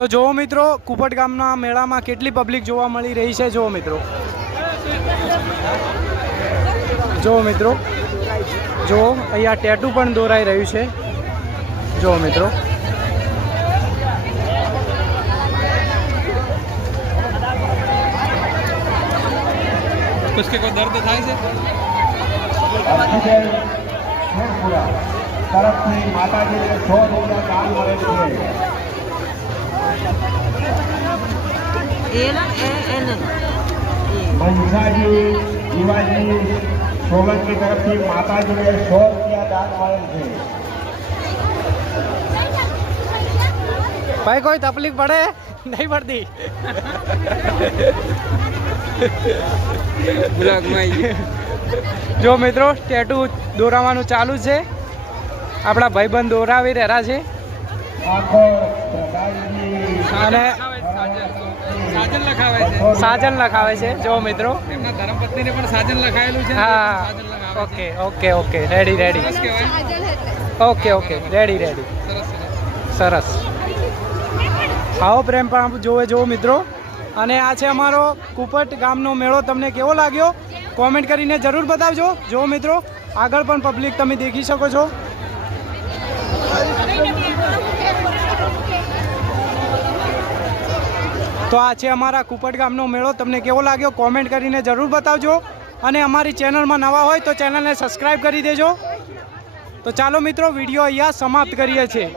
તો જો મિત્રો કુપટ ગામના મેળામાં કેટલી પબ્લિક જોવા મળી રહી છે। જો મિત્રો જો અહીંયા ટેટુ પણ દોરાઈ રહ્યું છે। જો મિત્રો उसके को दर्द થાય છે તરફથી માતાજીને 100 રૂપિયા દાન મળે છે। મંસાજી જીવાજી સોલંકી તરફથી માતાજીને 100 રૂપિયા દાન મળે છે। ભાઈ કોઈ તકલીફ પડે નહીં પડતી જો મિત્રો ટેટુ દોરાવાનું ચાલુ છે। આપણા ભાઈબંધ દોરાવી રહ્યા છે અને સાજન લખાવે છે। જો મિત્રો એમના ધર્મપત્નીને પણ સાજન લખાયેલું છે। હા okay okay okay ready okay okay ready સરસ। આવો પ્રેમ પણ જોવો મિત્રો। અને આ છે અમારો કુપટ ગામનો મેળો। તમને કેવો લાગ્યો કોમેન્ટ કરીને જરૂર બતાવજો। જો મિત્રો આગળ પણ પબ્લિક તમે દેખી શકો છો। તો આ છે અમારા કુપટ ગામનો મેળો। તમને કેવો લાગ્યો કોમેન્ટ કરીને જરૂર બતાવજો। અને અમારી ચેનલમાં નવા હોય તો ચેનલને સબસ્ક્રાઈબ કરી દેજો। તો ચાલો મિત્રો વિડીયો અહીંયા સમાપ્ત કરીએ છીએ।